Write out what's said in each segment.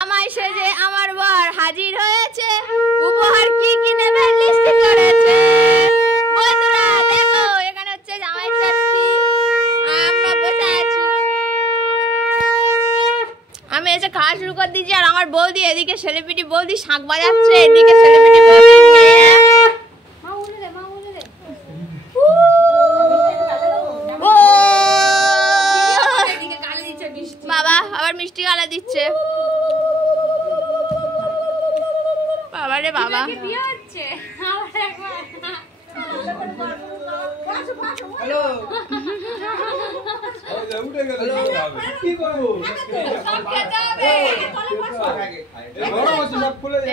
আমায় সেজে আমার বর হাজির হয়েছে, উপহার কি কি নেবে লিস্ট করেছে। বন্ধুরা দেখো, এখানে হচ্ছে জামাই ষষ্ঠী, আমরা বসে আছি। আমি এসে খাওয়া শুরু করে দিয়েছি, আর আমার বৌদি এদিকে সেলিব্রিটি বৌদি শাঁখ বাজাচ্ছে, এদিকে সেলিব্রিটি বৌদি বাবা আবার মিষ্টি গালা দিচ্ছে। বাবা রে বাবা,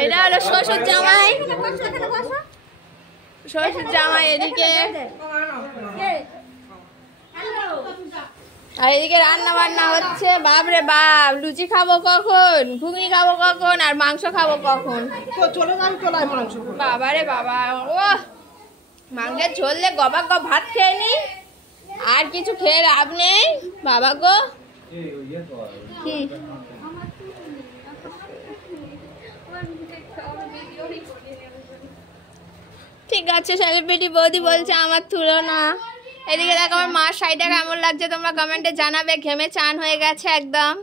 এটা হলো শ্বশুর জামাই, শ্বশুর জামাই এদিকে, আর এদিকে রান্না বান্না হচ্ছে। বাপরে বাপ, লুচি খাবো কখন, ঘুগনি খাবো কখন, আর মাংস খাবো কখন। বাবারে বাবা, ও মাংসের ঝোললে গবা গব ভাত খেয়ে নি, আর কিছু খেয়ে লাভ নেই। বাবা গো কি ঠিক আছে, সেলিব্রিটি বৌদি বলছে আমার তুলনা। এদিকে দেখো আমার মার শাড়িটা কেমন লাগছে তোমরা কমেন্টে জানাবে, ঘেমে চান হয়ে গেছে একদম।